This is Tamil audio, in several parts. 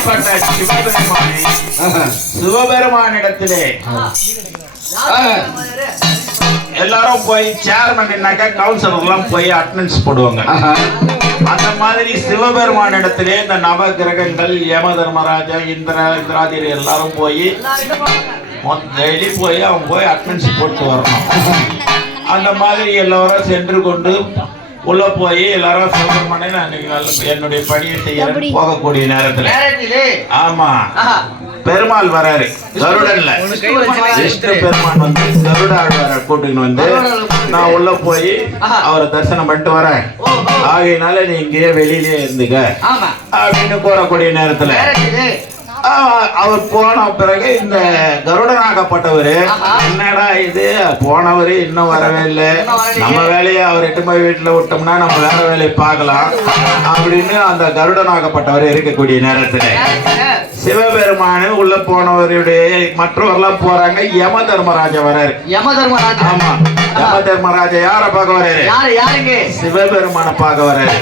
அப்படிப்பட்ட சிவபெருமானிடத்திலே எல்லாரும் போய் சேர்மன் கவுன்சிலர் எல்லாம் போய் அட்டெண்டன்ஸ் போடுவாங்க. அந்த மாதிரி சிவபெருமானிடத்திலே இந்த நவ கிரகங்கள் யம தர்மராஜா இந்திராதி எல்லாரும் போய் டெய்லி போய் அவங்க போய் அட்டெண்டன்ஸ் போட்டு வரணும். அந்த மாதிரி எல்லாரும் சென்று கொண்டு உள்ள போய் எல்லாரும் சிவபெருமானே நான் என்னுடைய பணியை செய்ய போகக்கூடிய நேரத்துல ஆமா பெருமாள் வராரு கருடன்ல. விஷ்ணு பெருமான் வந்து கருட ஆழ்வார கூட்டின்னு வந்து நான் உள்ள போய் அவரை தரிசனம் பண்ணிட்டு வரேன், ஆகையினால நீ இங்கேயே வெளியிலே இருந்துக்க அப்படின்னு கூறக்கூடிய நேரத்துல அவர் போன பிறகு இந்த கருடனாகப்பட்டவரு என்னடா இது போனவரு இன்னும் வரவே இல்லை, நம்ம வேலையை அவர் 8 போய் வீட்டுல விட்டோம்னா நம்ம வேற வேலையை பார்க்கலாம் அப்படின்னு அந்த கருடனாகப்பட்டவர் இருக்கக்கூடிய நேரத்துல சிவபெருமானு உள்ள போனவருடைய மற்றவர்லாம் போறாங்க. யம தர்மராஜா வராரு. ஆமா யம தர்மராஜா யார பார்க்க வராரு? சிவபெருமான பார்க்க வராரு.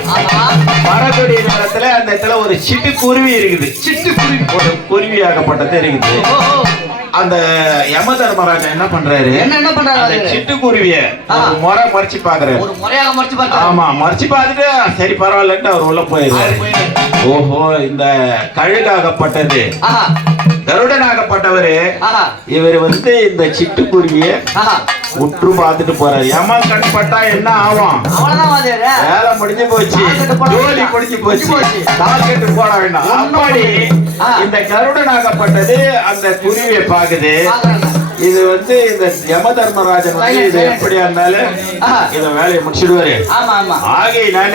வரக்கூடிய நேரத்துல அந்த இடத்துல ஒரு சிட்டு குருவி இருக்குது. ஒரு குருவியாகப்பட்டது இருக்குது. அந்த யம தர்மராஜா என்ன பண்றாரு? சிட்டுக்குருவிய முறை மறைச்சு பாக்குறாரு. ஆமா மறைச்சு பார்த்துட்டு சரி பரவாயில்லன்ட்டு அவர் உள்ள போயிருக்காரு. ஓஹோ இந்த கழுகாகப்பட்டது கருடனாகப்பட்டவரு இவர் வந்து இந்த சிட்டுக்குருவிய உற்று பார்த்துட்டு போறாரு. யமன் கண்பட்டா என்ன ஆகும்? வேலை முடிஞ்சு போச்சு, ஜோலி முடிஞ்சு போச்சு, டார்கெட் போட வேண்டாம். அப்படி இந்த கருடனாகப்பட்டது அந்த குருவியை பாக்குது. இது வந்து இந்த யம தர்மராஜன் வந்து இது எப்படியா இருந்தாலும் இத வேலையை முடிச்சிடுவாரு. ஆகையினால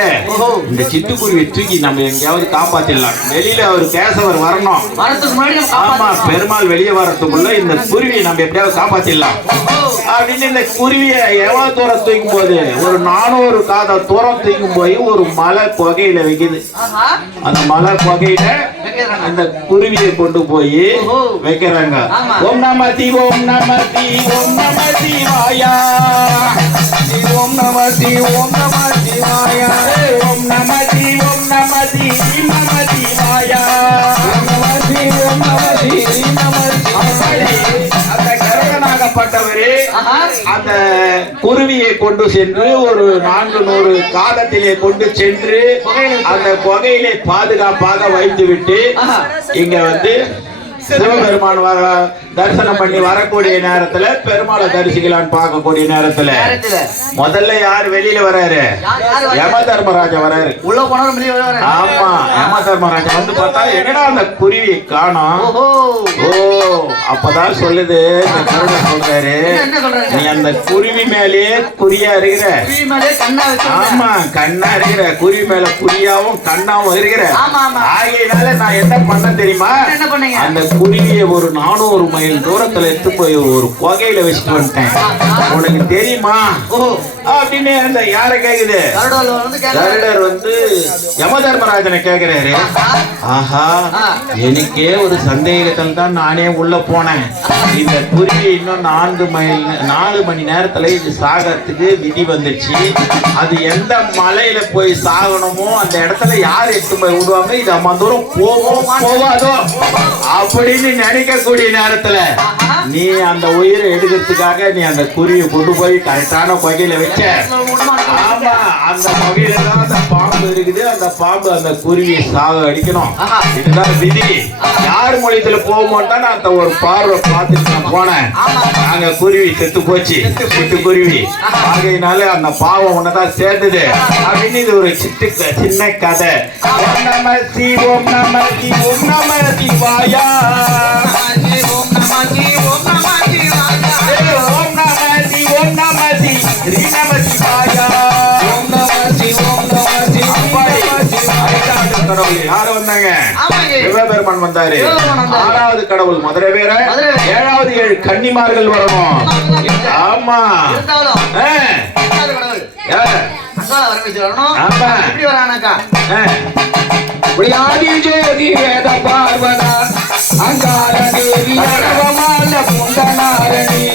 இந்த சிட்டுக்குருவியை தூக்கி நம்ம எங்கேயாவது காப்பாத்திடலாம். வெளியில அவர் கேசவர் வரணும். ஆமா பெருமாள் வெளியே வர்றதுக்குள்ள இந்த குருவியை நம்ம எப்படியாவது காப்பாத்திடலாம் அப்படின்னு இந்த குருவியை எவ்வளவு தூரம் தூக்கும் போது ஒரு 400 காத தூரம் தூக்கும் போய் ஒரு மலை புகையில வைக்குது. அந்த மலை புகையில அந்த குருவியை கொண்டு போய் வைக்கிறாங்க. ஓம் நம ஓம் நம ஓம் நம சிவாயா ஓம் நம ஓம் நம சிவாயா ஓம் நம ஓம் நம நம சிவாயா ஓம் நம அந்த கருடனாகப்பட்டவரே அந்த குருவியை கொண்டு சென்று ஒரு 400 காலத்திலே கொண்டு சென்று அந்த புகையிலே பாதுகாப்பாக வைத்து விட்டு இங்க வந்து சிவபெருமான் வர தரிசனம் பண்ணி வரக்கூடிய நேரத்துல பெருமாளை தரிசிக்கலான்னு பார்க்கக்கூடிய நேரத்துல முதல்ல யார் வெளியில வராரு? யம தர்மராஜா வராரு. உள்ள போன ஆமா யம தர்மராஜா வந்து பார்த்தா என்னடா அந்த குருவி காணோம். ஓ அப்பதான் சொல்லுது இந்த கருடன் சொல்றாரு, நீ அந்த குருவி மேலேயே குறியா இருக்கிற. ஆமா கண்ணா இருக்கிற, குருவி மேல குறியாவும் கண்ணாவும் இருக்கிற. ஆகையினால நான் என்ன பண்ண தெரியுமா? அந்த குருவியை ஒரு 400 மைல் தூரத்துல எடுத்து போய் ஒரு புகையில வச்சுட்டு வந்துட்டேன். உனக்கு தெரியுமா அப்படின்னு அந்த யார கேக்குது? கருடர் வந்து யம தர்மராஜனை கேக்குறாரு. ஆஹா எனக்கே ஒரு சந்தேகத்தில் தான் நானே உள்ள போனேன். இந்த குருவி இன்னும் 4 மணி நேரத்துல இது சாகறதுக்கு விதி வந்துச்சு. அது எந்த மலையில போய் சாகணுமோ அந்த இடத்துல யார் எடுத்து போய் விடுவாங்க, இது அம்மா தூரம் போவாதோ அப்படின்னு நினைக்கக்கூடிய நேரத்துல நீ அந்த உயிரை எடுக்கிறதுக்காக நீ அந்த குருவியை கொண்டு போய் கரெக்டான புகையில வச்ச. ஆமா அந்த புகையில தான் அந்த பாம்பு இருக்குது. அந்த பாம்பு அந்த குருவியை சாக அடிக்கணும். இதுதான் விதி. யார் மொழியத்துல போக மாட்டான்னு அந்த ஒரு பார்வை பார்த்துட்டு நான் போனேன். அங்க குருவி செத்து போச்சு, சிட்டுக்குருவி. ஆகையினால அந்த பாவம் ஒன்னதான் சேர்ந்தது அப்படின்னு இது ஒரு சின்ன கதை. ஓம் நம ஓம் நம ஓம் நம சிவாயா ஓம் நம ஓம் நம சிவாயா ஓம் நம ஓம் நம ஸ்ரீ நம சிவாயா ஓம் நம ஓம் நம கடவுள் யாரு வந்தாங்க? சிவபெருமான் வந்தாரு. 6வது கடவுள் மதுரை வேற, 7வது 7 கன்னிமார்கள் வரணும். ஆமா ஜோதி வேத பார்வதா அங்கார தேவி முண்டனாரணி